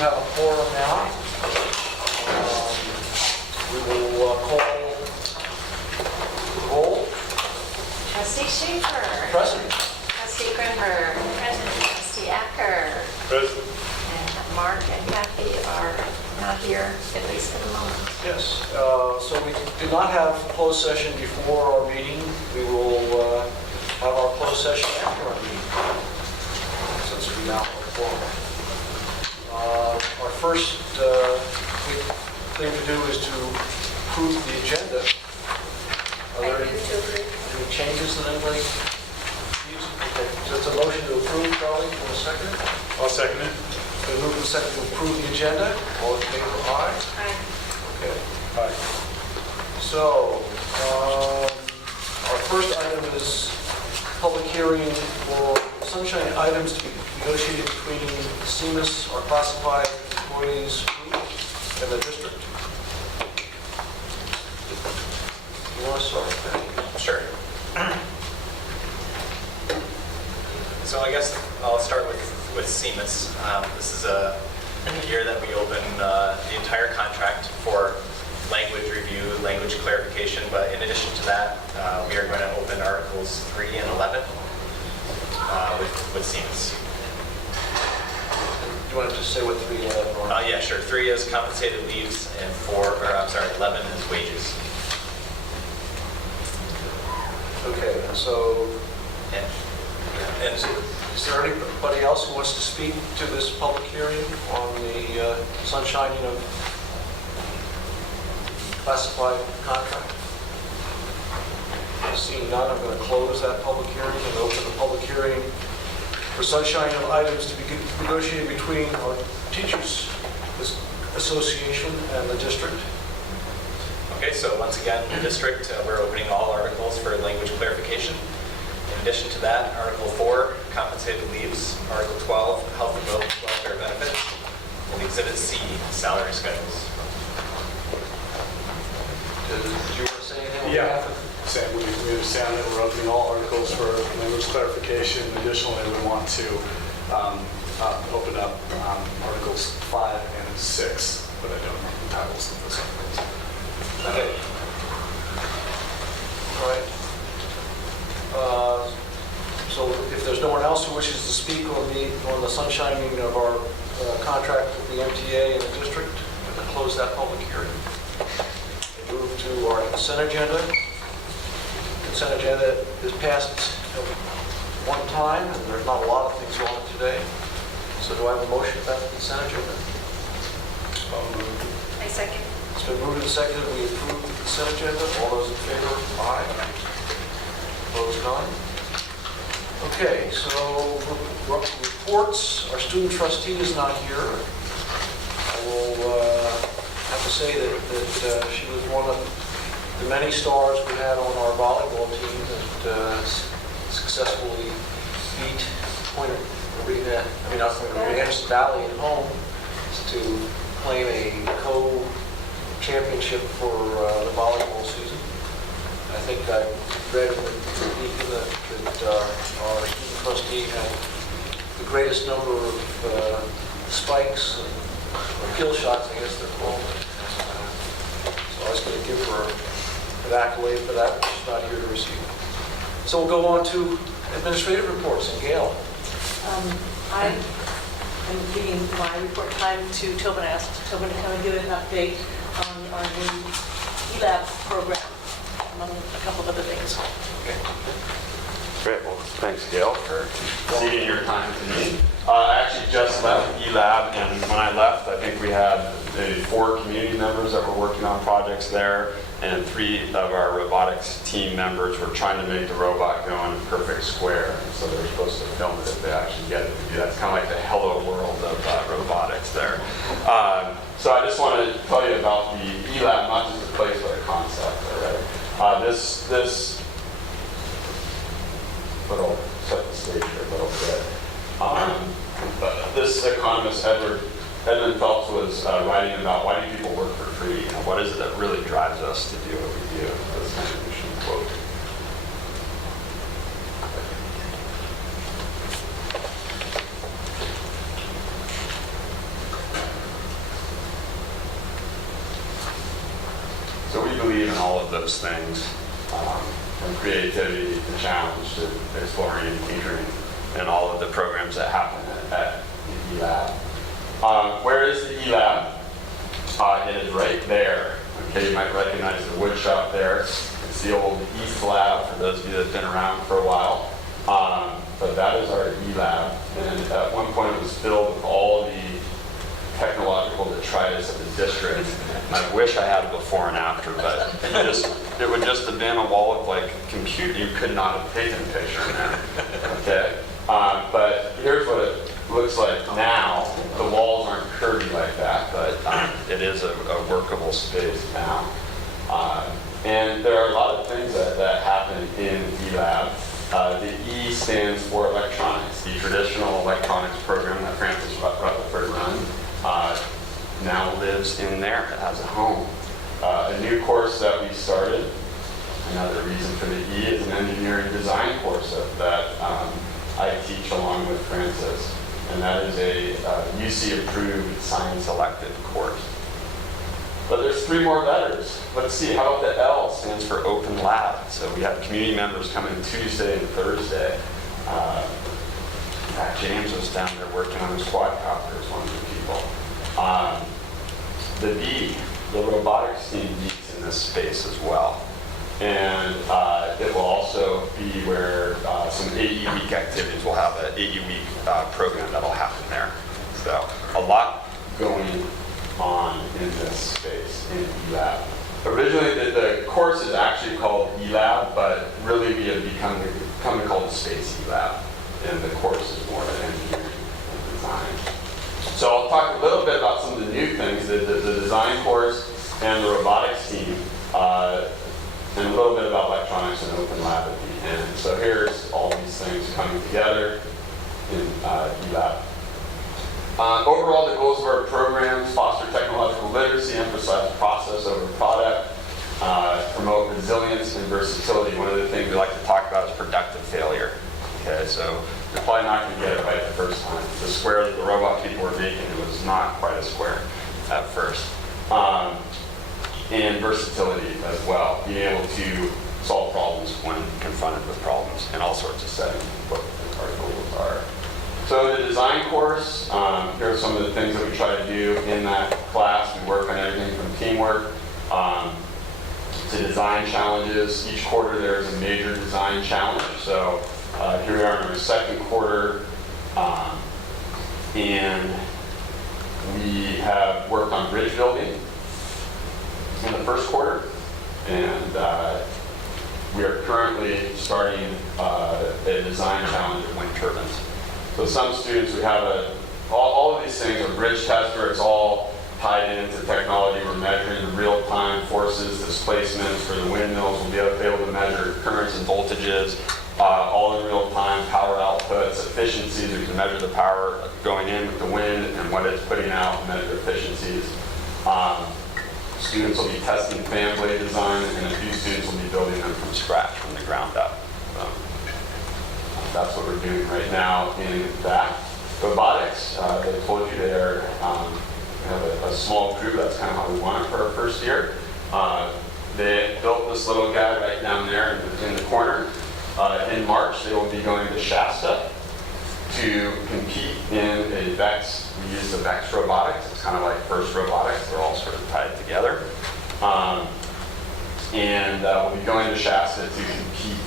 have a quorum now. We will call the roll. Trustee Schaefer. Present. Trustee Grimberg. Present. Trustee Acker. President. And Mark and Kathy are not here, at least for the moment. Yes. So we did not have a closed session before our meeting. We will have our closed session after our meeting, since we now have a quorum. Our first thing to do is to approve the agenda. Are there any changes that anybody needs? Okay, so it's a motion to approve, Charlie, for a second. I'll second it. We move in second to approve the agenda. All in favor, aye? Aye. Okay, aye. So, our first item is public hearing for sunshine items to be negotiated between CMIS, our classified employees group, and the district. You want to start with that? Sure. So I guess I'll start with CMIS. This is a year that we open the entire contract for language review, language clarification, but in addition to that, we are going to open Articles 3 and 11 with CMIS. Do you want to just say what 3 and 11 are? Yeah, sure. 3 is compensated leaves, and 11 is wages. Okay, so And is there anybody else who wants to speak to this public hearing on the sunshining of classified contract? Seeing none, I'm going to close that public hearing and open the public hearing for sunshine of items to be negotiated between our Teachers Association and the district. Okay, so once again, the district, we're opening all articles for language clarification. In addition to that, Article 4, compensated leaves, Article 12, health and welfare benefits, and Exhibit C, salary schedules. Did you want to say anything on Yeah. behalf of? Sam, we understand that we're opening all articles for language clarification. Additionally, we want to open up Articles 5 and 6, but I don't remember the titles of those articles. Okay. All right. So if there's no one else who wishes to speak on the sunshining of our contract with the MTA and the district, I'm going to close that public hearing. We move to our consent agenda. Consent agenda is passed at one time, and there's not a lot of things on it today. So do I have a motion about the consent agenda? I second. It's been moved and seconded. We approve the consent agenda. All those in favor, aye. Opposed, none. Okay, so reports. Our student trustee is not here. I will have to say that she was one of the many stars we had on our volleyball team that successfully beat Anderson Valley at home to claim a co-championship for the volleyball season. I think I read in the Beacon that our student trustee had the greatest number of spikes or kill shots, I guess they're called. So I was going to give her an accolade for that, but she's not here to receive it. So we'll go on to administrative reports. And Gail. I'm giving my report time to Tobin. I asked Tobin to come and give an update on our new ELAB program, among a couple of other things. Okay. Great. Well, thanks, Gail, for ceding your time to me. I actually just left ELAB, and when I left, I think we had maybe 4 community members that were working on projects there, and 3 of our robotics team members were trying to make the robot go in a perfect square. And so they're supposed to film it if they actually get it to do that. It's kind of like the hello world of robotics there. So I just want to tell you about the ELAB, not just the place, but a concept already. This little set the stage here a little bit. This economist, Edmund Phelps, was writing about why do people work for free? You know, what is it that really drives us to do what we do? That's kind of an interesting quote. believe in all of those things, from creativity to challenge to exploring and tinkering and all of the programs that happen at the E-Lab. Where is the E-Lab? It is right there. Okay, you might recognize the wood shop there. It's the old East Lab, for those of you that have been around for a while. But that is our E-Lab. And at one point it was filled with all the technological detritus of the district. I wish I had a before and after, but it would just have been a wall of like computer. You could not have taken a picture in there. Okay? But here's what it looks like now. The walls aren't curvy like that, but it is a workable space now. And there are a lot of things that happen in E-Lab. The E stands for electronics. The traditional electronics program that Francis Rutherford runs now lives in there. It has a home. A new course that we started, another reason for the E, is an engineering design course that I teach along with Francis. And that is a UC-approved science elective course. But there's 3 more letters. Let's see, how about the L stands for Open Lab. So we have community members coming Tuesday and Thursday. James was down there working on his quadcopter as one of the people. The B, the robotics team meets in this space as well. And it will also be where some AE Week activities, we'll have an AE Week program that'll happen there. So a lot going on in this space in E-Lab. Originally the course is actually called E-Lab, but really we have become called the Space E-Lab. And the course is more than engineering and design. So I'll talk a little bit about some of the new things, the design course and the robotics team, and a little bit about electronics and Open Lab at the end. So here's all these things coming together in E-Lab. Overall, the goals of our programs: foster technological literacy, emphasize process over product, promote resilience and versatility. One of the things we like to talk about is productive failure. Okay, so you're probably not going to get it right the first time. The square that the robot people were making, it was not quite a square at first. And versatility as well, being able to solve problems when confronted with problems in all sorts of settings, what our goals are. So the design course, here are some of the things that we try to do in that class. We work on everything from teamwork to design challenges. Each quarter there's a major design challenge. So here we are in our second quarter, and we have worked on bridge building in the first quarter, and we are currently starting a design challenge of wind turbines. So some students, we have all of these things are bridge tests where it's all tied into technology. We're measuring the real-time forces, displacements for the windmills. We'll be able to measure currents and voltages, all in real time, power outputs, efficiencies. We can measure the power going in with the wind and what it's putting out, measure efficiencies. Students will be testing fan blade design, and a few students will be building them from scratch, from the ground up. That's what we're doing right now in that. Robotics, they told you they are, we have a small crew. That's kind of how we want it for our first year. They built this little guy right down there in the corner. In March, they will be going to Shasta to compete in a VEX. We use the VEX robotics. It's kind of like FIRST robotics. They're all sort of tied together. And we'll be going to Shasta to compete.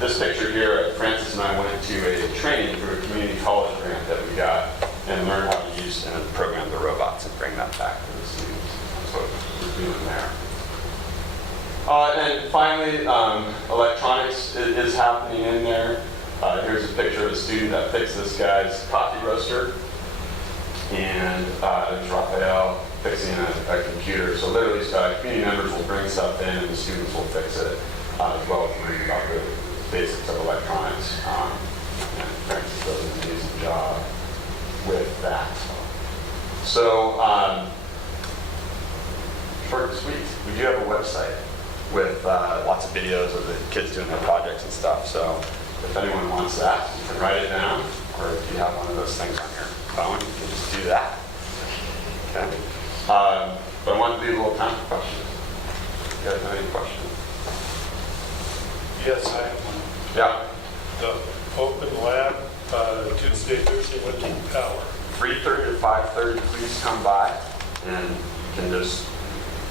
This picture here, Francis and I went to a training through a community college grant that we got and learned how to use and program the robots and bring that back to the students. That's what we're doing there. And finally, electronics is happening in there. Here's a picture of a student that fixed this guy's coffee roaster. And there's Raphael fixing a computer. So literally, community members will bring stuff in and the students will fix it, as well as learning about the basics of electronics. And Francis does an amazing job with that. So, short and sweet, we do have a website with lots of videos of the kids doing their projects and stuff. So if anyone wants that, you can write it down, or if you have one of those things on your phone, you can just do that. Okay. But I wanted to leave a little time for questions. You guys have any questions? Yes, I have one. Yeah. The open lab, Tuesday, Thursday, what hour? 3:30 to 5:30, please come by and you can just,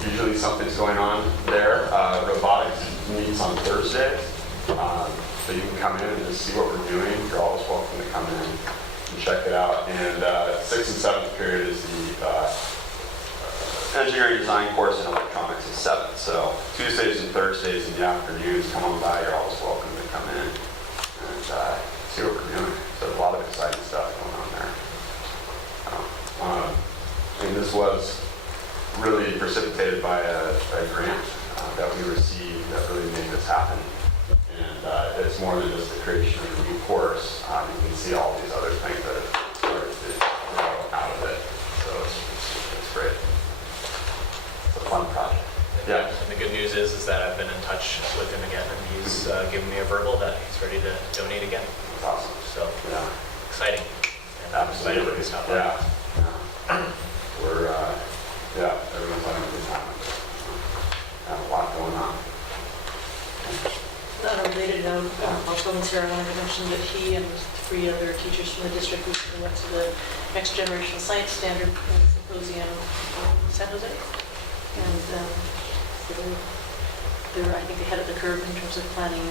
usually something's going on there. Robotics meets on Thursdays, so you can come in and just see what we're doing. You're always welcome to come in and check it out. And 6th and 7th period is the engineering design course in electronics is 7th. So Tuesdays and Thursdays in the afternoons, come on by. You're always welcome to come in and see what we're doing. So a lot of exciting stuff going on there. And this was really precipitated by a grant that we received that really made this happen. And it's more than just the creation of a new course. You can see all these other things that have started to grow out of it. So it's great. It's a fun project. Yeah. And the good news is that I've been in touch with him again, and he's given me a verbal that he's ready to donate again. It's awesome. So Yeah. exciting. And I'm excited for his stuff. Yeah. We're, everyone's having a good time. Got a lot going on. On a related note, while Phil's here, I wanted to mention that he and 3 other teachers from the district recently went to the Next Generation Science Standard Symposium in San Jose. And they're, I think, ahead of the curve in terms of planning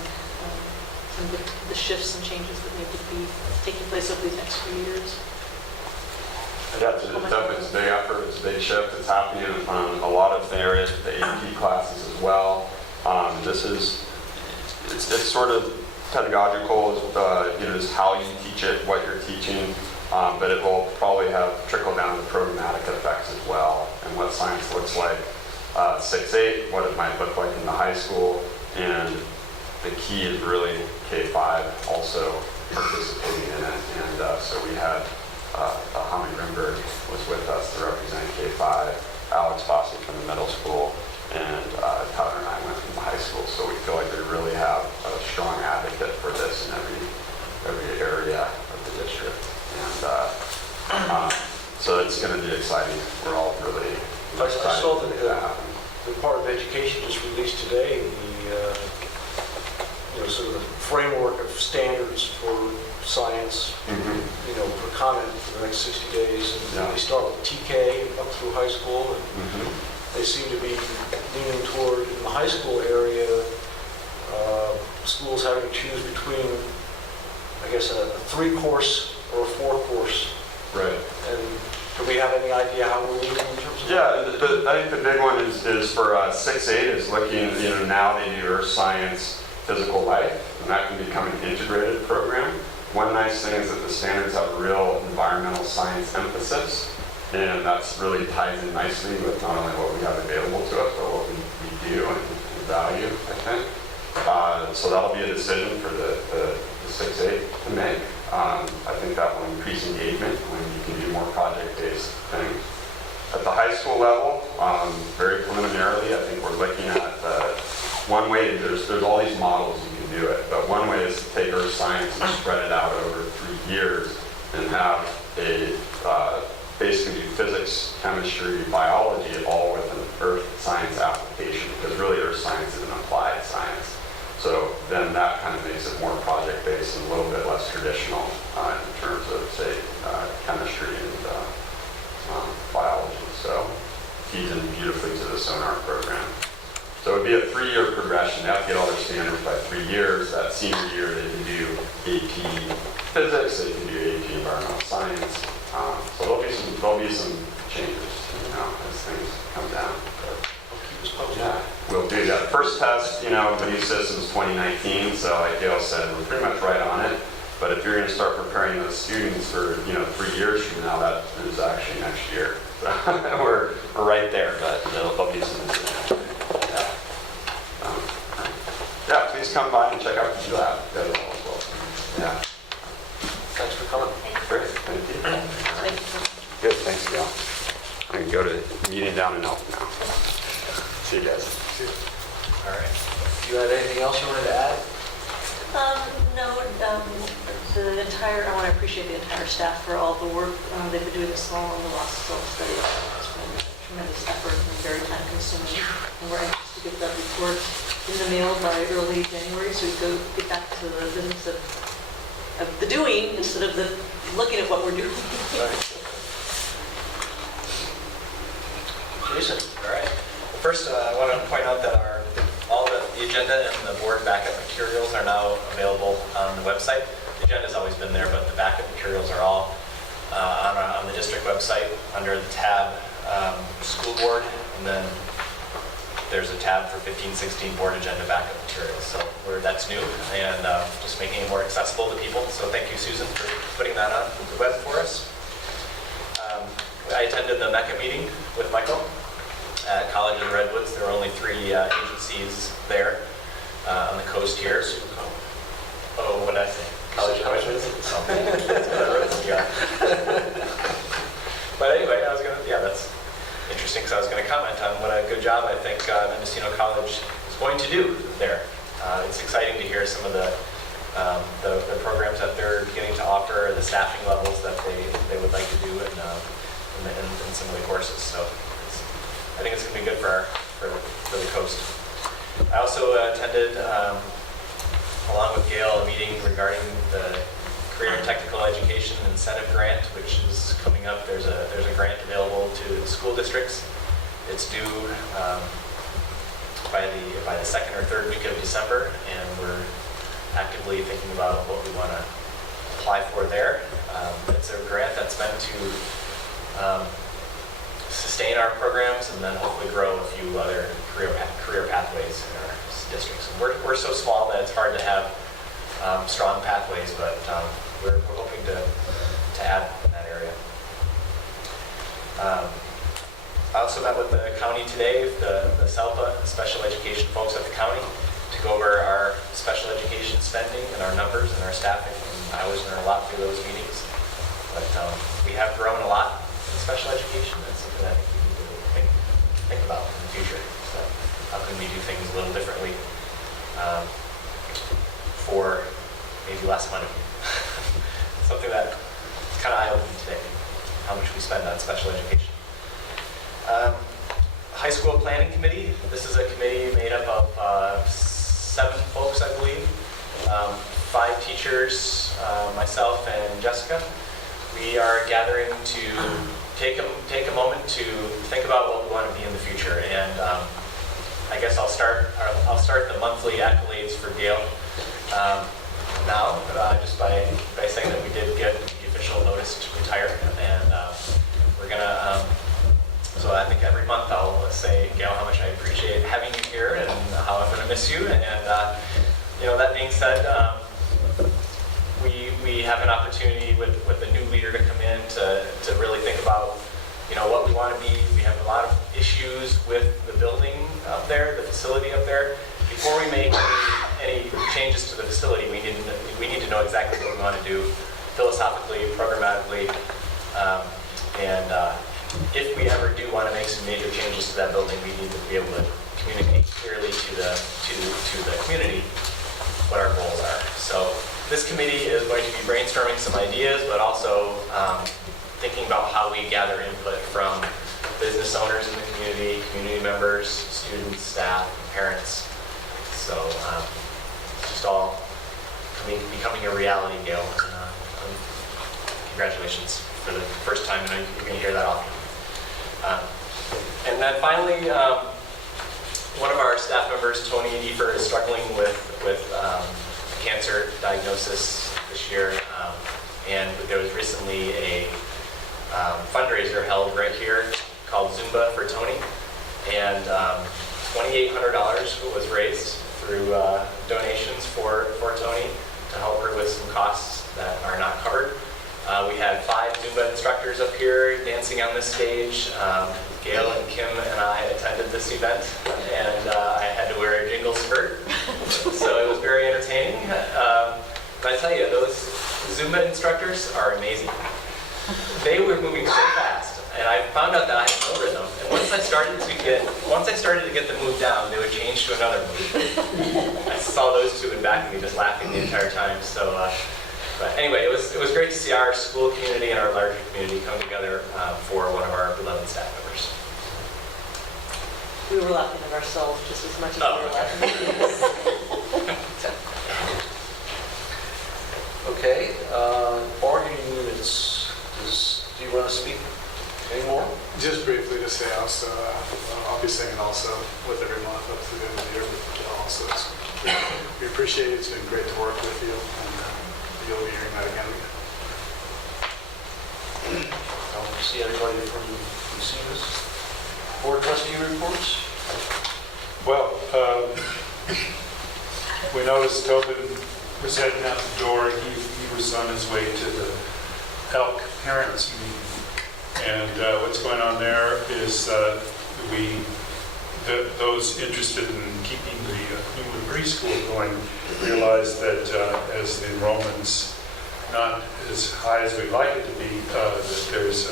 some of the shifts and changes that may be taking place over these next few years. Yeah, it's a big effort, it's a big shift, it's happening on a lot of the areas, the AP classes as well. It's sort of pedagogical, just how you teach it, what you're teaching, but it will probably have trickle down to programmatic effects as well, and what science looks like 6-8, what it might look like in the high school, and the key is really K-5 also participating in it, and so we had Hami Grimberg was with us to represent K-5, Alex Fossey from the middle school, and Tyler and I went from the high school. So we feel like we really have a strong advocate for this in every area of the district. And so it's going to be exciting. We're all really I excited saw to that make that happen. the Department of Education just released today the sort of the framework of standards for science, for comment for the next 60 days. And Yeah. they start with TK up through high school, and they seem to be leaning toward, in the high school area, schools having to choose between, I guess, a 3-course or a 4-course. Right. And do we have any idea how we're leaning in terms of? Yeah, I think the big one is for 6-8 is looking, now they do earth science, physical life, and that can become an integrated program. One nice thing is that the standards have a real environmental science emphasis, and that's really ties in nicely with not only what we have available to us, but what we do and value, I think. So that'll be a decision for the 6-8 to make. I think that will increase engagement when you can do more project-based things. At the high school level, very preliminarily, I think we're looking at one way, there's all these models you can do it, but one way is to take earth science and spread it out over 3 years and have basically do physics, chemistry, biology, all with an earth science application, because really earth science is an applied science. So then that kind of makes it more project-based and a little bit less traditional in terms of, say, chemistry and biology. So feeds in beautifully to the sonar program. So it would be a 3-year progression. They have to get all their standards by 3 years. That senior year, they can do AP physics, they can do AP environmental science. So there'll be some changes, as things come down. But, Keep us posted. yeah, we'll do that. First test, the new system's 2019, so like Gail said, we're pretty much right on it. But if you're going to start preparing those students for 3 years from now, that is actually next year. So we're right there, but there'll be some. Yeah, please come by and check out the lab. That is always welcome. Yeah. Thanks for coming. Great, thank you. Good, thanks, Gail. I can go to meeting down in Elton now. See you guys. All right. You had anything else you wanted to add? No, I want to appreciate the entire staff for all the work they've been doing this long on the loss study. It's been a tremendous effort and very time consuming. and we're anxious to get that report in the mail by early January, so we go get back to the business of the doing instead of the looking at what we're doing. Jason? All right. First, I want to point out that all the agenda and the board backup materials are now available on the website. The agenda's always been there, but the backup materials are all on the district website under the tab School Board, and then there's a tab for 15-16 board agenda backup materials. So that's new and just making it more accessible to people. So thank you, Susan, for putting that on the web for us. I attended the MECA meeting with Michael at College of the Redwoods. There were only 3 agencies there on the coast here. Oh, what did I say? College of the Redwoods? Yeah. But anyway, that's interesting because I was going to comment on what a good job I think Mendocino College is going to do there. It's exciting to hear some of the programs that they're beginning to offer, the staffing levels that they would like to do, and some of the courses. So I think it's going to be good for the coast. I also attended, along with Gail, a meeting regarding the Career and Technical Education Incentive Grant, which is coming up. There's a grant available to school districts. It's due by the second or third week of December, and we're actively thinking about what we want to apply for there. It's a grant that's meant to sustain our programs and then hopefully grow a few other career pathways in our districts. And we're so small that it's hard to have strong pathways, but we're hoping to add in that area. I also met with the county today, the SELPA, special education folks at the county, to go over our special education spending and our numbers and our staffing. And I always learn a lot through those meetings. But we have grown a lot in special education. That's something I think we need to think about in the future. So how can we do things a little differently for maybe less money? Something that is kind of eye-opening today, how much we spend on special education. High School Planning Committee. This is a committee made up of 7 folks, I believe. 5 teachers, myself and Jessica. We are gathering to take a moment to think about what we want to be in the future. And I guess I'll start the monthly accolades for Gail now, just by saying that we did get the official notice to retire, and we're gonna. So I think every month I'll say, Gail, how much I appreciate having you here and how I'm going to miss you. And that being said, we have an opportunity with the new leader to come in to really think about what we want to be. We have a lot of issues with the building up there, the facility up there. Before we make any changes to the facility, we need to know exactly what we want to do philosophically, programmatically, and if we ever do want to make some major changes to that building, we need to be able to communicate clearly to the community what our goals are. So this committee is going to be brainstorming some ideas, but also thinking about how we gather input from business owners in the community members, students, staff, parents. So it's just all becoming a reality, Gail. Congratulations for the first time. I know you're going to hear that often. And then finally, one of our staff members, Tony Efer, is struggling with cancer diagnosis this year. And there was recently a fundraiser held right here called Zumba for Tony. And $2,800 was raised through donations for Tony to help her with some costs that are not covered. We had 5 Zumba instructors up here dancing on this stage. Gail and Kim and I attended this event, and I had to wear a jingle skirt, so it was very entertaining. But I tell you, those Zumba instructors are amazing. They were moving so fast, and I found out that I had no rhythm. And once I started to get the move down, they would change to another move. I saw those 2 in back of me just laughing the entire time. So. But anyway, it was great to see our school community and our larger community come together for one of our beloved staff members. We were laughing at ourselves just as much as Oh, we were okay. laughing at you. Okay, bargaining units, do you want to speak anymore? Just briefly to say also, I'll be saying also with every month up to the end of the year with Jill also. We appreciate it. It's been great to work with you, and you'll be hearing that again. I don't see anybody from Seamus. Board trustee reports? Well, we noticed Tobin was heading out the door. He was on his way to the elk parents meeting. And what's going on there is those interested in keeping the new preschool going realize that as the enrollment's not as high as we'd like it to be, that there's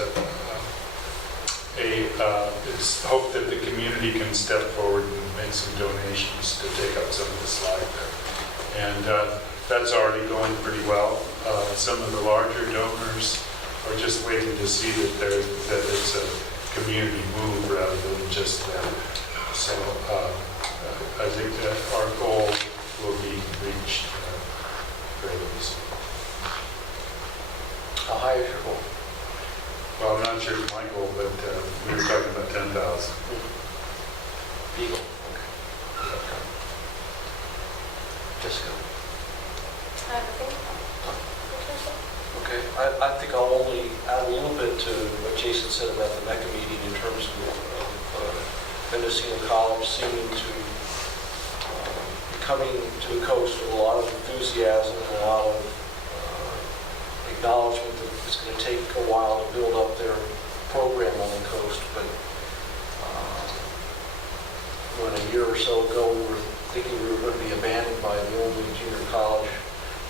it's hope that the community can step forward and make some donations to take up some of the slack there. And that's already going pretty well. Some of the larger donors are just waiting to see that it's a community move rather than just that. So I think that our goal will be reached fairly easily. How high is your goal? Well, I'm not sure it's my goal, but we were talking about 10,000. Beagle. Okay. Jessica? Okay, I think I'll only add a little bit to what Jason said about the MECA meeting in terms of Mendocino College seeming to be coming to the coast with a lot of enthusiasm and a lot of acknowledgement that it's going to take a while to build up their program on the coast. But when a year or so ago we were thinking we were going to be abandoned by the only junior college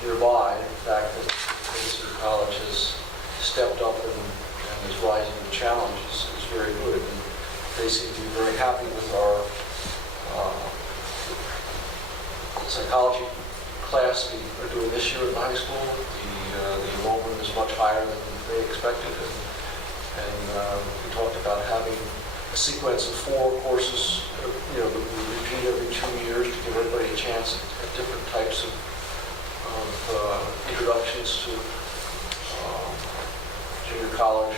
nearby, in fact, that Mendocino College has stepped up and is rising to the challenge is very good. And they seem to be very happy with our psychology class we are doing this year at the high school. The enrollment is much higher than they expected. And we talked about having a sequence of 4 courses, that we repeat every 2 years to give everybody a chance at different types of introductions to junior college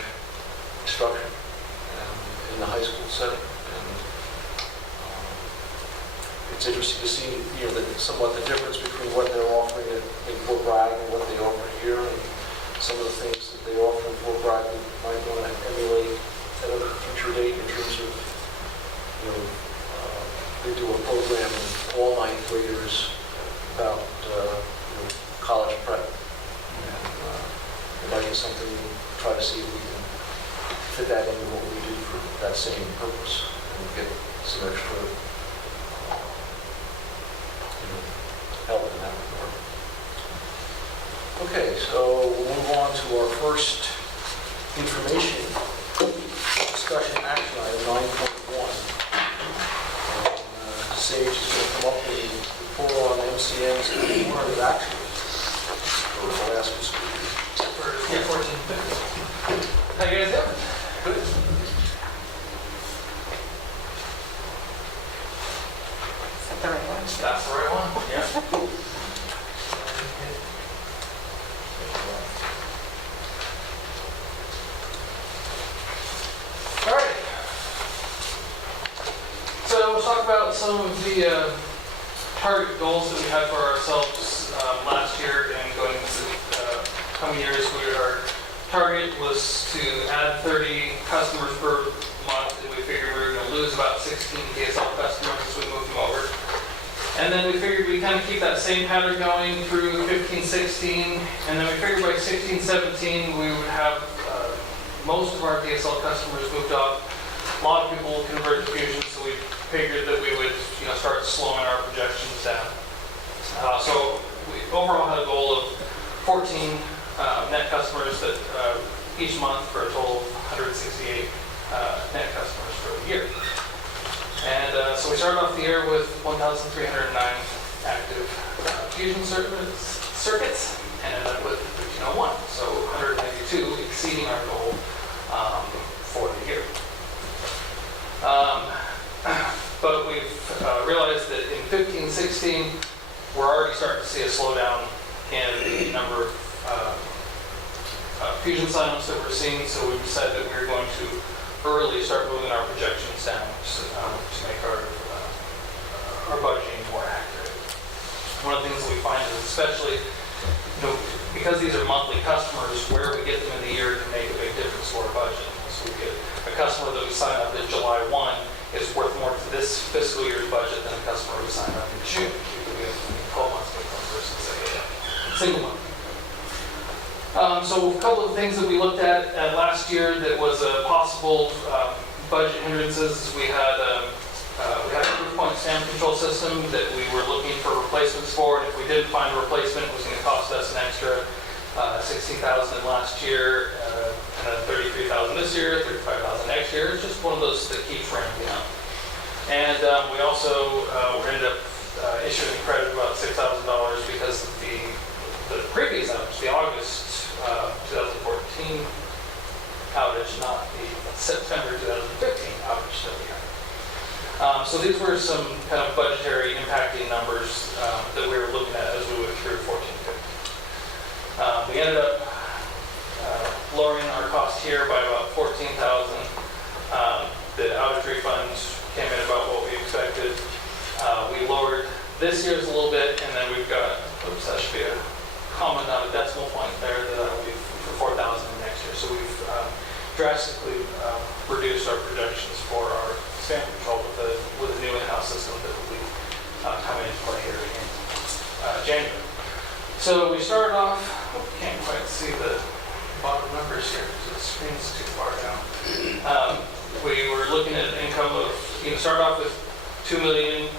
instruction in the high school setting. And it's interesting to see, somewhat the difference between what they're offering in Fort Bragg and what they offer here, and some of the things that they offer in Fort Bragg we might want to emulate at a future date in terms of, they do a program with all 9th graders about college prep. And it might be something we'll try to see if we can fit that into what we do for that same purpose and get some extra help in that regard. Okay, so we'll move on to our first information discussion action item 9.1. Sage is going to come up with a report on MCN's cumulative actuals for the last school year. Yeah, 14. How you guys doing? Good. Is that the right one? That's the right one? Yeah. All right. So we'll talk about some of the target goals that we had for ourselves last year and going into coming years. Our target was to add 30 customers per month, and we figured we were going to lose about 16 DSL customers as we moved them over. And then we figured we'd kind of keep that same pattern going through 15, 16, and then we figured by 16, 17 we would have most of our DSL customers moved off. A lot of people convert to Fusion, so we figured that we would start slowing our projections down. So we overall had a goal of 14 net customers that each month for a total of 168 net customers for the year. And so we started off the year with 1,309 active Fusion circuits and ended up with 1,501, so 192 exceeding our goal for the year. but we've realized that in 15, 16, we're already starting to see a slowdown in the number of fusion signups that we're seeing, so we decided that we were going to early start moving our projections down to make our budgeting more accurate. One of the things that we find is especially, because these are monthly customers, where we get them in the year can make a big difference to our budget. So we get a customer that we sign up in July 1 is worth more to this fiscal year's budget than a customer we sign up in June. Because we have 12 months income versus a single month. So a couple of things that we looked at last year that was a possible budget hindrances. We had a proof point stamp control system that we were looking for replacements for, and if we didn't find a replacement, it was going to cost us an extra $16,000 last year, and then $33,000 this year, $35,000 next year. It's just one of those that keeps ramping up. And we also ended up issuing credit of about $6,000 because of the previous outage, the August 2014 outage, not the September 2015 outage that we had. So these were some kind of budgetary impacting numbers that we were looking at as we went through 14-15. We ended up lowering our cost here by about $14,000. The outage refunds came in about what we expected. We lowered this year's a little bit, and then we've got, oops, that should be a comment on a decimal point there that will be for 4,000 next year. So we've drastically reduced our projections for our stamp control with a new in-house system that will be coming into play here in January. So we started off, can't quite see the bottom numbers here because the screen's too far down. We were looking at an income of, start off with $2 million.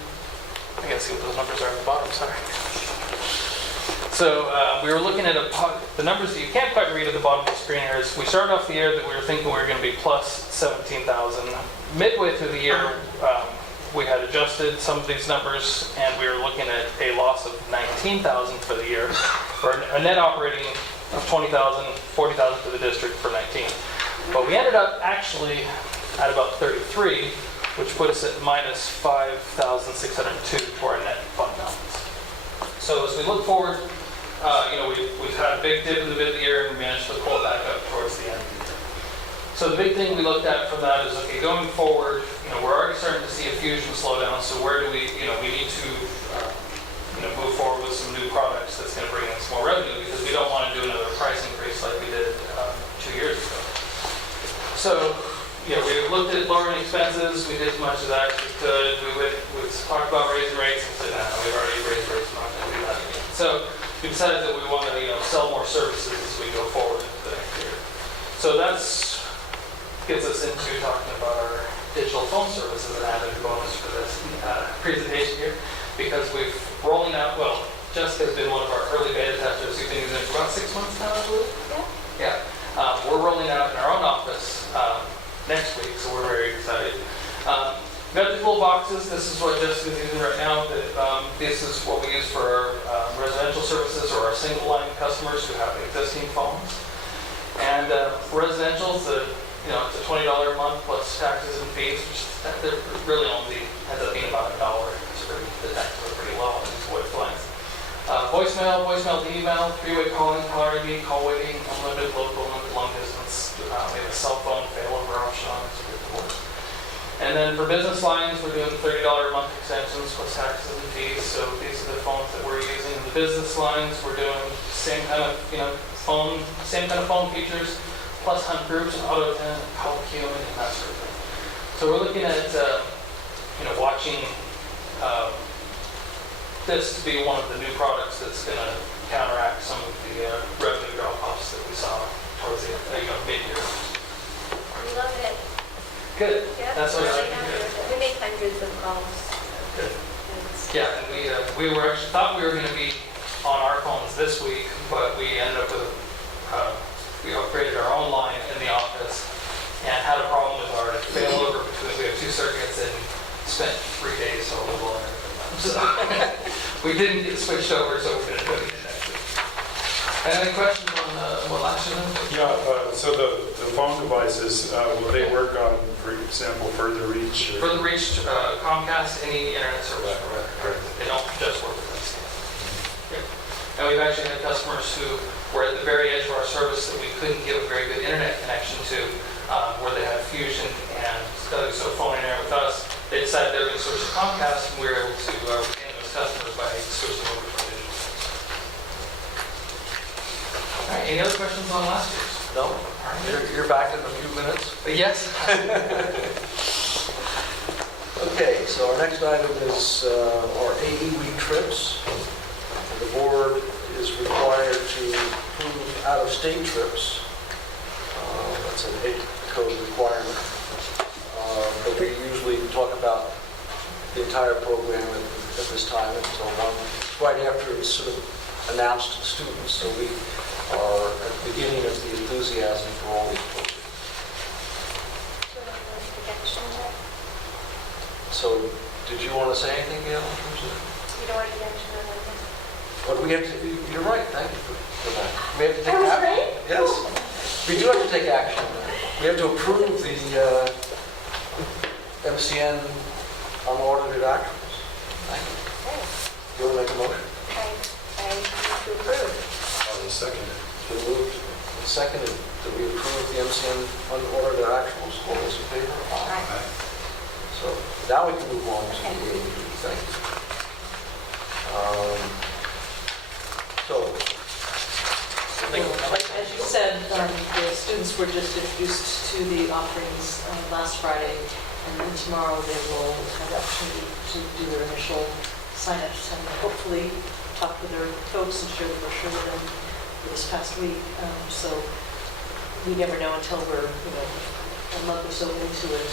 I can't see what those numbers are at the bottom, sorry. So we were looking at the numbers that you can't quite read at the bottom of the screen here. Is we started off the year that we were thinking we were going to be plus 17,000. Midway through the year, we had adjusted some of these numbers, and we were looking at a loss of 19,000 for the year, or a net operating of 20,000, 40,000 for the district for 19. But we ended up actually at about 33, which put us at minus 5,602 for our net fund balance. So as we look forward, we've had a big dip in the mid of the year, and we managed to pull it back up towards the end of the year. So the big thing we looked at from that is, okay, going forward, we're already starting to see a fusion slowdown. So where do we need to, move forward with some new products that's going to bring in some more revenue, because we don't want to do another price increase like we did 2 years ago. So, we looked at lowering expenses. We did as much of that as we could. We talked about raising rates and said, no, we've already raised rates. We're not going to do that again. So we decided that we want to, sell more services as we go forward into the next year. So that's gets us into talking about our digital phone services and added bonus for this presentation here, because we've rolling out. Well, Jessica's been one of our early beta testers. We've been using it for about 6 months now, I believe. Yeah. We're rolling out in our own office next week, so we're very excited. We got these little boxes. This is what Jessica's using right now. This is what we use for our residential services or our single line customers who have existing phones. And for residential, it's a $20 a month plus taxes and fees, which really only ends up being about $1. So the taxes are pretty low on these VoIP lines. Voicemail to email, three-way calling, caller ID, call waiting, unlimited local, unlimited long distance. We have a cell phone failover option on it, so good to work. And then for business lines, we're doing $30 a month extensions plus taxes and fees. So these are the phones that we're using. In the business lines, we're doing same kind of phone features, plus hunt groups and auto attendant, call queuing, and that sort of thing. So we're looking at watching this to be one of the new products that's going to counteract some of the revenue drop-offs that we saw towards the mid-year. We love it. Good. Yeah, That's what I like to really hear. we make hundreds of calls. Good. Yeah, and we were actually thought we were going to be on our phones this week, but we ended up with we upgraded our own line in the office and had a problem with our failover because we have 2 circuits and spent 3 days so little. So we didn't get switched over, so we're going to get connected. Any questions on what last year? Yeah, so the phone devices, will they work on, for example, further reach? For the reach, Comcast, any internet service provider. Right. They don't just work with us. And we've actually had customers who were at the very edge of our service that we couldn't give a very good internet connection to, where they had Fusion and so phoning in with us. They decided they were going to switch to Comcast, and we were able to retain those customers by switching over from digital. All right, any other questions on last year's? No? You're back in a few minutes. Yes. Okay, so our next item is our AE week trips. And the board is required to approve out-of-state trips. That's an 8 code requirement. But we usually talk about the entire program at this time until right after it's sort of announced to the students. So we are at the beginning of the enthusiasm for all these programs. So, did you want to say anything, Gail, in terms of? You don't want to get into the amendment? But we have to, you're right, thank you for that. We have to take I was action. right? Yes, we do have to take action. We have to approve the MCN unaudited actuals. Thank you. You want to make a motion? I need to approve. I'll second it. It's been moved and seconded that we approve the MCN unaudited actuals. All those in favor? Aye. So now we can move on to the AED. Thank you. So, As you said, the students were just introduced to the offerings last Friday, and then tomorrow they will have the opportunity to do their initial sign-ups and hopefully talk to their folks and share the brochure with them this past week. So we never know until we're, a month or so into it,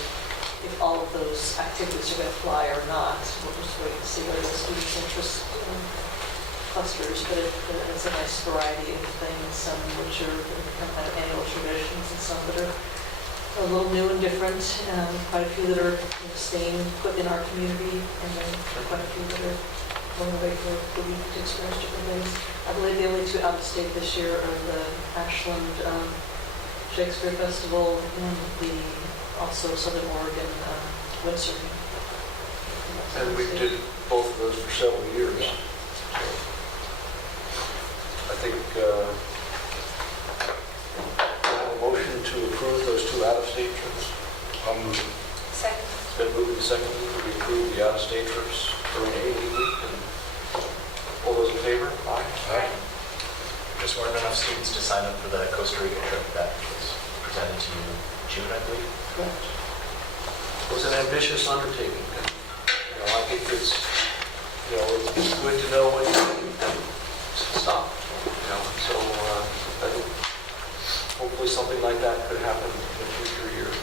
if all of those activities are going to fly or not. We'll just wait and see where the students' interest clusters, but it's a nice variety of things, some which are kind of annual traditions and some that are a little new and different, quite a few that are staying put in our community, and then quite a few that are going away for the week to experience different things. I believe the only 2 out of state this year are the Ashland Shakespeare Festival and the also Southern Oregon windsurfing. and we did both of those for several years. So I think a motion to approve those 2 out-of-state trips. I'll move it. Second. It's been moved and seconded that we approve the out-of-state trips during AE week. And all those in favor? Aye. Just weren't enough students to sign up for the Costa Rica trip that was presented to you in June, I believe. Correct. It was an ambitious undertaking. And, I think it's good to know when you can stop. So I think hopefully something like that could happen in a future year.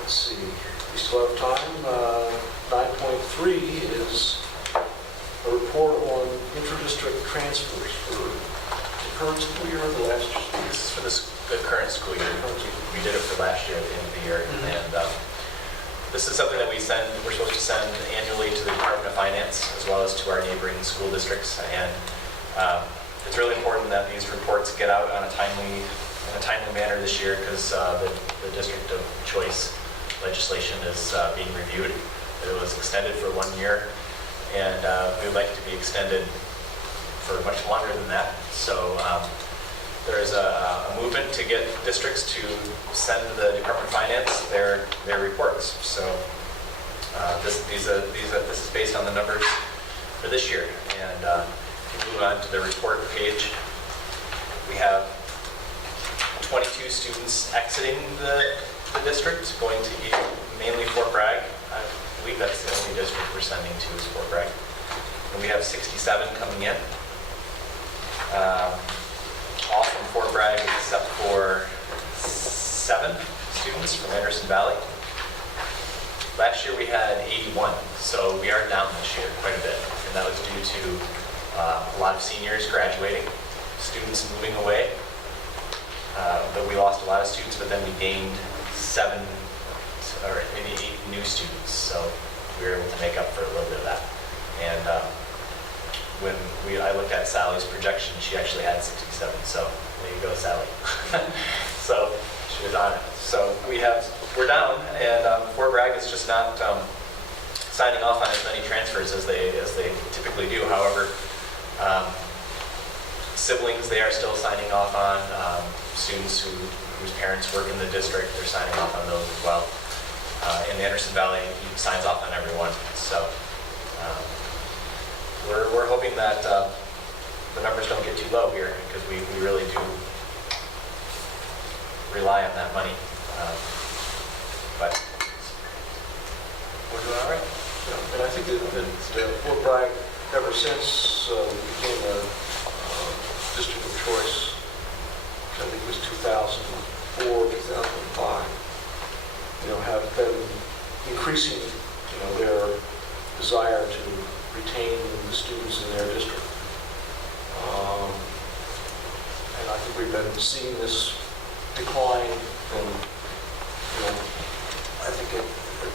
Let's see, we still have time. 9.3 is a report on inter-district transfers for the current school year or the last year. This is for the current school year. We did it for last year at the end of the year. And this is something that we're supposed to send annually to the Department of Finance as well as to our neighboring school districts. And it's really important that these reports get out in a timely manner this year because the district of choice legislation is being reviewed. It was extended for 1 year, and we would like it to be extended for much longer than that. So there is a movement to get districts to send the Department of Finance their reports. So this is based on the numbers for this year. And if you move on to the report page, we have 22 students exiting the district, going to mainly Fort Bragg. I believe that's the only district we're sending to is Fort Bragg. And we have 67 coming in. All from Fort Bragg except for 7 students from Anderson Valley. Last year we had 81, so we are down this year quite a bit. And that was due to a lot of seniors graduating, students moving away. But we lost a lot of students, but then we gained 7 or maybe 8 new students. So we were able to make up for a little bit of that. And when I looked at Sally's projection, she actually had 67. So There you go, Sally. So she was on it. So we're down, and Fort Bragg is just not signing off on as many transfers as they typically do. However, siblings, they are still signing off on. Students whose parents work in the district, they're signing off on those as well. In the Anderson Valley, he signs off on everyone. So we're hoping that the numbers don't get too low here, because we really do rely on that money. But we're doing all right. Yeah, and I think that Fort Bragg, ever since we became a district of choice, which I think was 2004, 2005, have been increasing, their desire to retain the students in their district. And I think we've been seeing this decline from, I think at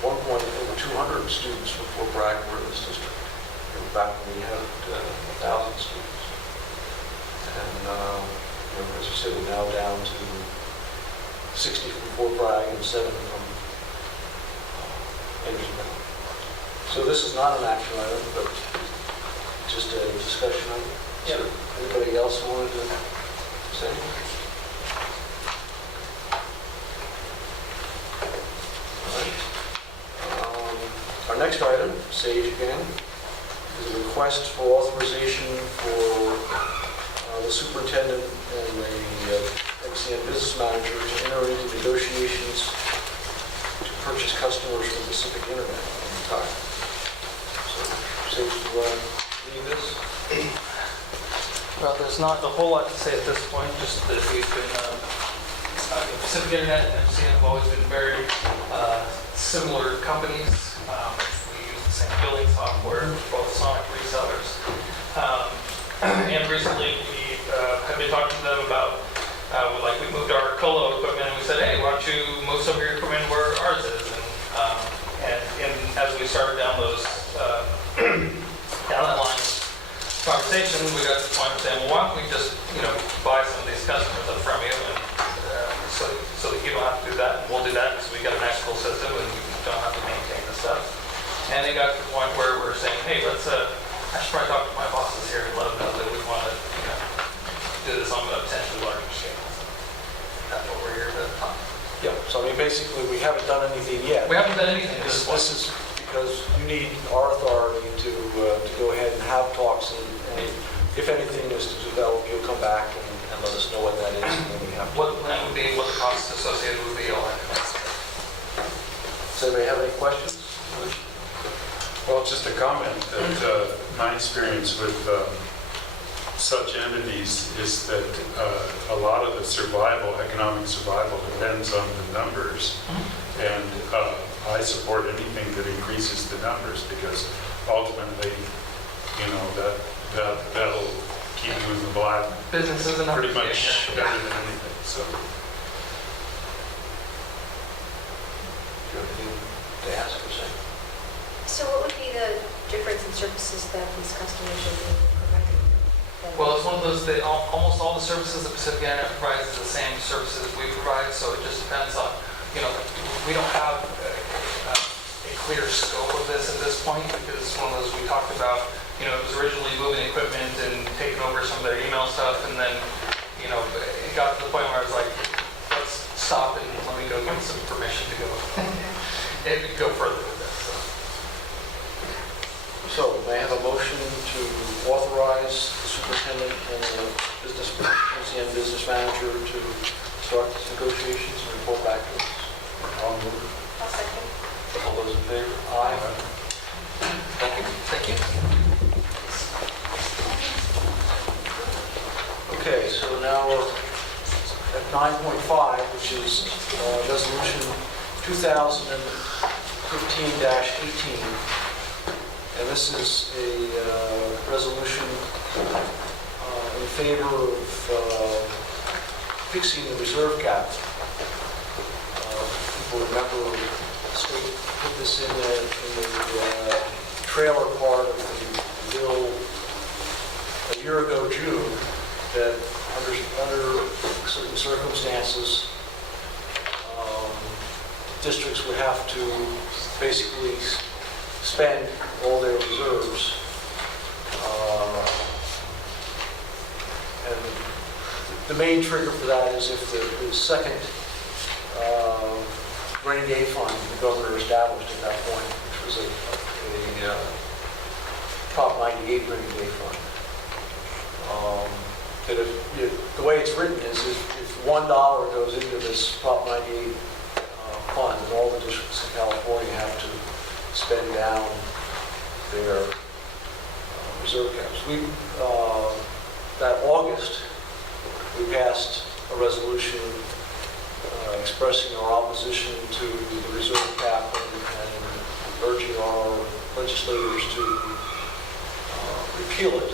one point over 200 students from Fort Bragg were in this district. Back when we had 1,000 students. And as you said, we're now down to 60 from Fort Bragg and 7 from Anderson Valley. So this is not an action item, but just a discussion item. Yep. So anybody else wanted to say anything? All right. Our next item, Sage again, is a request for authorization for the superintendent and the MCN business manager to enter into negotiations to purchase customers from Pacific Internet on the time. So, Sage, do you want to lead this? Well, there's not a whole lot to say at this point, just that we've been, Pacific Internet and MCN have always been very similar companies. We use the same billing software, both Sonic resellers. And recently we have been talking to them about, we moved our colo equipment and we said, hey, why don't you move some of your equipment where ours is? And as we started down that line of conversation, we got to the point of saying, well, why don't we just, buy some of these customers up from you, and so that you don't have to do that, and we'll do that because we got an actual system and we don't have to maintain the stuff. And it got to the point where we're saying, hey, I should probably talk to my bosses here and let them know that we want to, do this on a potentially larger scale. That's what we're here to talk. Yeah, so basically we haven't done anything yet. We haven't done anything at this point. This is because you need our authority to go ahead and have talks, and if anything is to develop, you'll come back and let us know what that is, and then we have to. What that would be, what the costs associated would be, all that kind of stuff. Does anybody have any questions? Well, just a comment that my experience with such entities is that a lot of the economic survival depends on the numbers. And I support anything that increases the numbers, because ultimately, that'll keep you in the black. Business isn't pretty much better than anything. So. Do you have anything to ask or say? So what would be the difference in services that these customers are being provided? Well, it's one of those, almost all the services that Pacific Internet provides is the same services we provide, so it just depends on, we don't have a clear scope of this at this point, because it's one of those we talked about, it was originally moving equipment and taking over some of their email stuff, and then, it got to the point where I was like, let's stop and let me go get some permission to go, and go further with this. So, may I have a motion to authorize the superintendent and the MCN business manager to start these negotiations and report back to us? I'll second. All those in favor? Aye. Thank you. Thank you. Okay, so now we're at 9.5, which is resolution 2015-18. And this is a resolution in favor of fixing the reserve cap. People remember the state put this in the trailer part of the bill a year ago, June, that under circumstances, districts would have to basically spend all their reserves. And the main trigger for that is if the second rainy day fund the governor established at that point, which was a Prop 98 rainy day fund. That the way it's written is if $1 goes into this Prop 98 fund, then all the districts in California have to spend down their reserve caps. That August, we passed a resolution expressing our opposition to the reserve cap and urging our legislators to repeal it.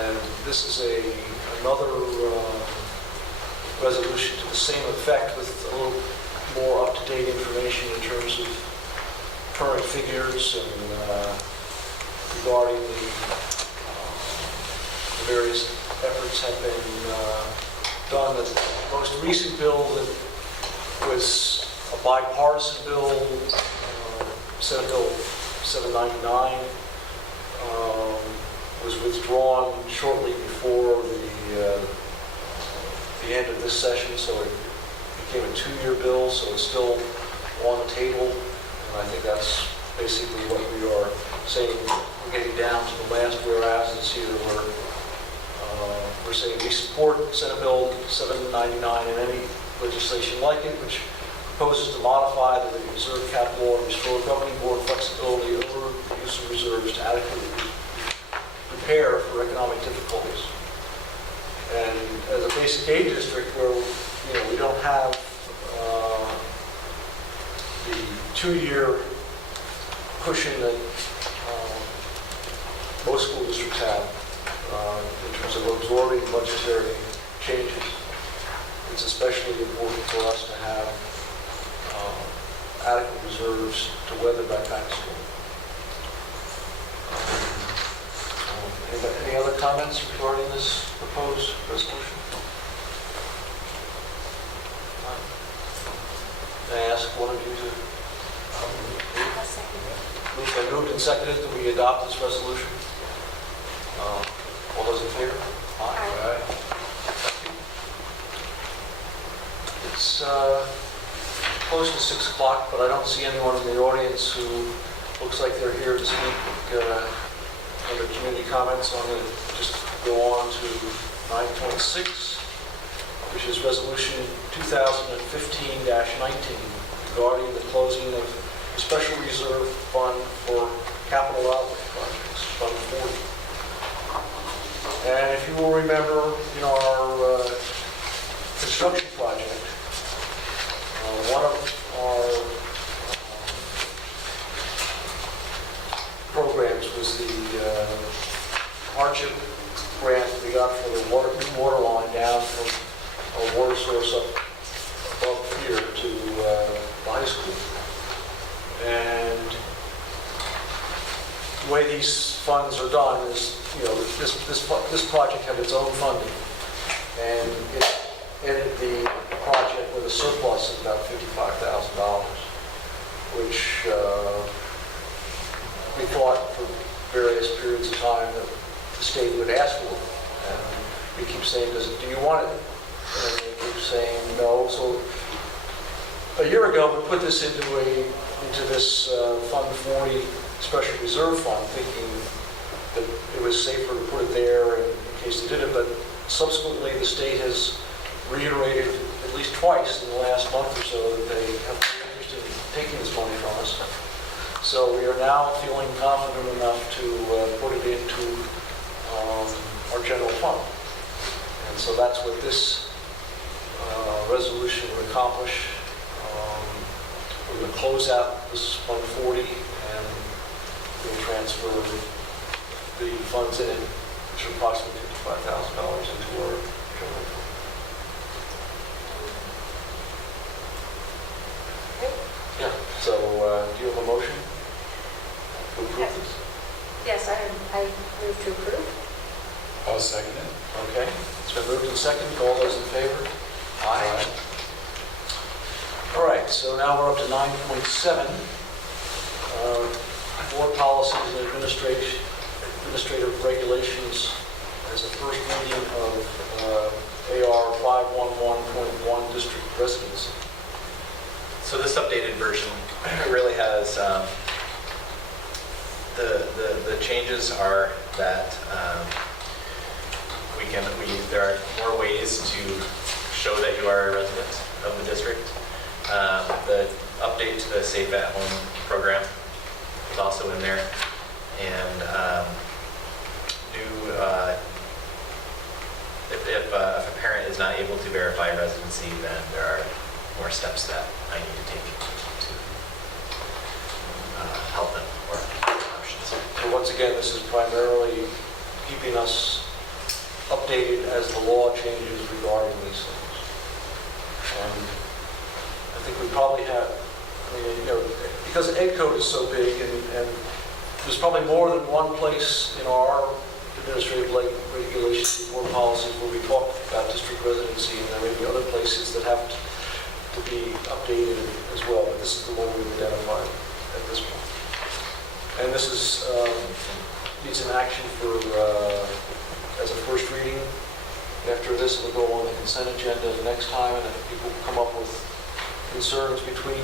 And this is another resolution to the same effect with a little more up-to-date information in terms of current figures and regarding the various efforts have been done. The most recent bill that was a bipartisan bill, Senate Bill 799, was withdrawn shortly before the end of this session, so it became a 2-year bill, so it's still on the table, and I think that's basically what we are saying. We're getting down to the last whereas here, where we're saying we support Senate Bill 799 and any legislation like it, which proposes to modify the reserve cap law and restore governing board flexibility over the use of reserves to adequately prepare for economic difficulties. And as a basic aid district where we don't have the 2-year cushion that most school districts have in terms of absorbing budgetary changes, it's especially important for us to have adequate reserves to weather that kind of storm. Any other comments regarding this proposed resolution? May I ask one of you to moved and seconded that we adopt this resolution? All those in favor? Aye. It's close to 6 o'clock, but I don't see anyone in the audience who looks like they're here to speak under community comments. So I'm going to just go on to 9.6, which is Resolution 2015-19 regarding the closing of the Special Reserve Fund for Capital Outlay Projects, Fund 40. And if you will remember, our construction project, one of our programs was the hardship grant we got for the new water line down from a water source up above here to the high school. And the way these funds are done is, this project had its own funding, and it ended the project with a surplus of about $55,000, which we thought for various periods of time that the state would ask for. And we keep saying, do you want it? And they keep saying no. So a year ago, we put this into this Fund 40 Special Reserve Fund, thinking that it was safer to put it there in case they did it. But subsequently, the state has reiterated at least twice in the last month or so that they have no interest in taking this money from us. So we are now feeling confident enough to put it into our general fund. And so that's what this resolution would accomplish. We're going to close out this Fund 40 and we'll transfer the funds in it, which are approximately $55,000 into our general fund. Yeah, so do you have a motion to approve this? Yes, I move to approve. I'll second it. Okay, it's been moved and seconded. All those in favor? Aye. All right, so now we're up to 9.7. Board policies and administrative regulations as a first reading of AR 511.1 district residency. So this updated version really has, the changes are that there are more ways to show that you are a resident of the district. The update to the Safe at Home program is also in there. And if a parent is not able to verify residency, then there are more steps that I need to take to help them or options. So once again, this is primarily keeping us updated as the law changes regarding these things. And I think we probably have, because Ed Code is so big and there's probably more than one place in our administrative regulations and board policies where we talk about district residency, and there may be other places that have to be updated as well, but this is the one we've identified at this point. And this is, needs an action for, as a first reading. After this, it'll go on the consent agenda next time, and if people come up with concerns between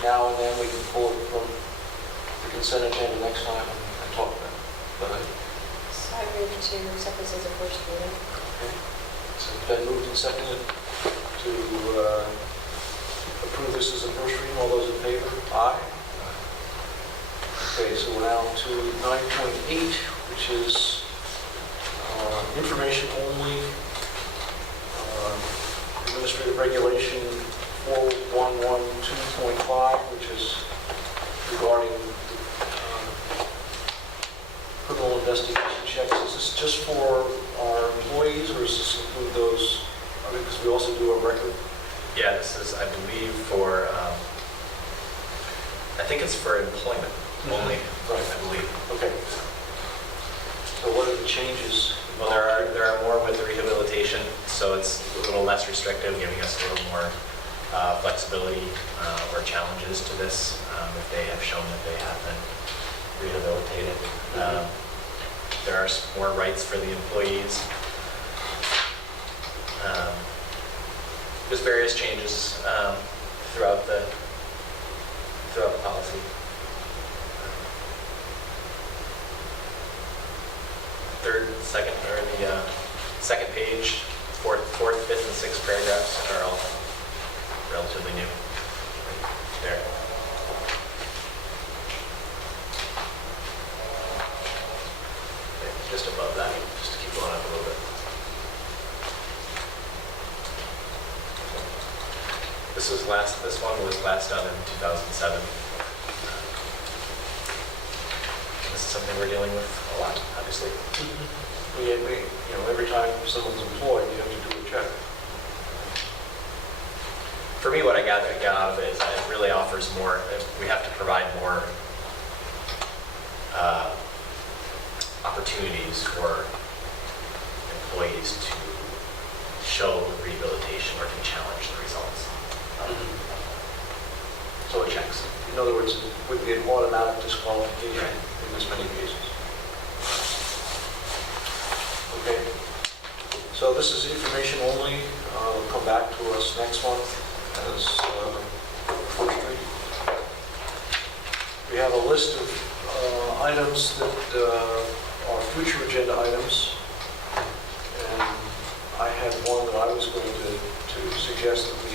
now and then, we can pull it from the consent agenda next time and talk about it. But So I move to accept this as a first reading. okay. So it's been moved and seconded to approve this as a first reading. All those in favor? Aye. Okay, so we're now to 9.8, which is information only, administrative regulation 4112.5, which is regarding criminal investigation checks. Is this just for our employees, or does this include those? I mean, because we also do a record. Yeah, this is, I believe, for, I think it's for employment only, Right. I believe. Okay. So what are the changes? Well, there are more with rehabilitation, so it's a little less restrictive, giving us a little more flexibility or challenges to this if they have shown that they have been rehabilitated. There are more rights for the employees. There's various changes throughout the policy. Second page, fourth, fifth, and sixth paragraphs are all relatively new. There. Okay, just above that, just to keep going up a little bit. This one was last done in 2007. This is something we're dealing with a lot, obviously. Every time someone's employed, you have to do a check. For me, what I got out of it is that it really offers more. We have to provide more opportunities for employees to show rehabilitation or to challenge the results. So it checks. In other words, it would be an automatic disqualification in this many cases. Okay. So this is information only. It'll come back to us next month as first reading. We have a list of items that are future agenda items. And I had one that I was going to suggest that we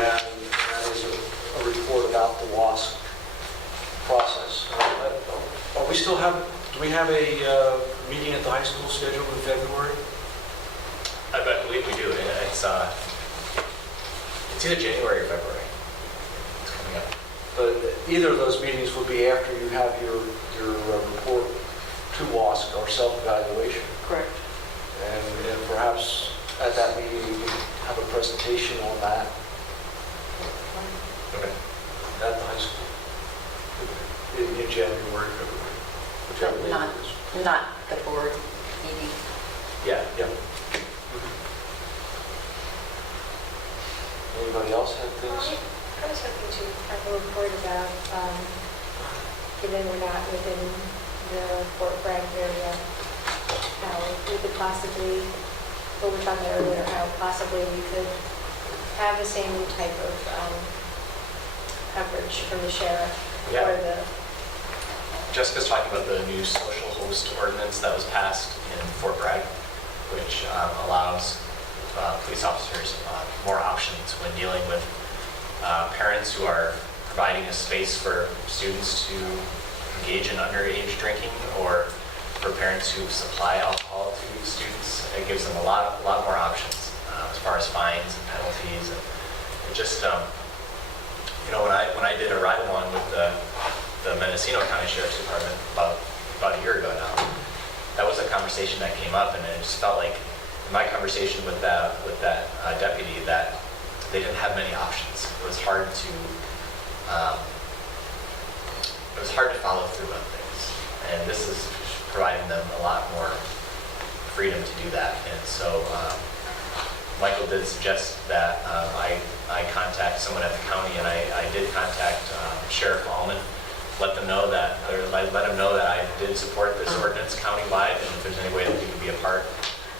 add, and that is a report about the WASC process. Do we have a meeting at the high school scheduled in February? I believe we do. It's either January or February. It's coming up. But either of those meetings will be after you have your report to WASC or self-evaluation. Correct. And perhaps at that meeting, we can have a presentation on that Okay. at the high school in January, February, whichever But day not it is. Not the board meeting. Yeah. Anybody else have things? I was hoping to have a report about, given we're not within the Fort Bragg area, how we could possibly, what we talked about earlier, how possibly we could have the same type of coverage from the sheriff Yeah. or the, Jessica's talking about the new social host ordinance that was passed in Fort Bragg, which allows police officers more options when dealing with parents who are providing a space for students to engage in underage drinking, or for parents who supply alcohol to students. It gives them a lot more options as far as fines and penalties. And it just, when I did a ride-along with the Mendocino County Sheriff's Department about a year ago now, that was a conversation that came up, and it just felt like in my conversation with that deputy that they didn't have many options. It was hard to follow through on things, and this is providing them a lot more freedom to do that. And so Michael did suggest that I contact someone at the county, and I did contact Sheriff Allman, let him know that I did support this ordinance countywide, and if there's any way that we could be a part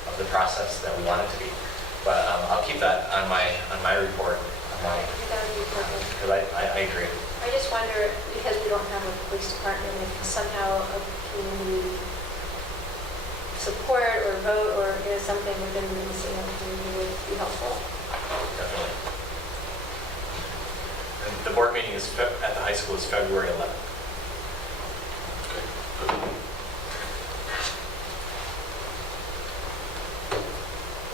of the process that we want it to be. But I'll keep that on my report. that would be perfect. Because I agree. I just wonder, because we don't have a police department, if somehow a community support or vote or something within the Mendocino community would be helpful. Definitely. And the board meeting is at the high school is February 11th.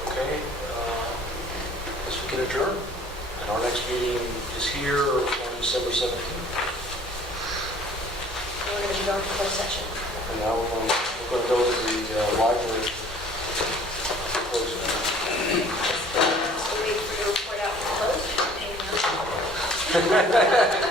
Okay, guess we can adjourn. And our next meeting is here on December 17th. We're going to be going to closed session. And now we're going to go to the library. Close it. So wait for your report out and close.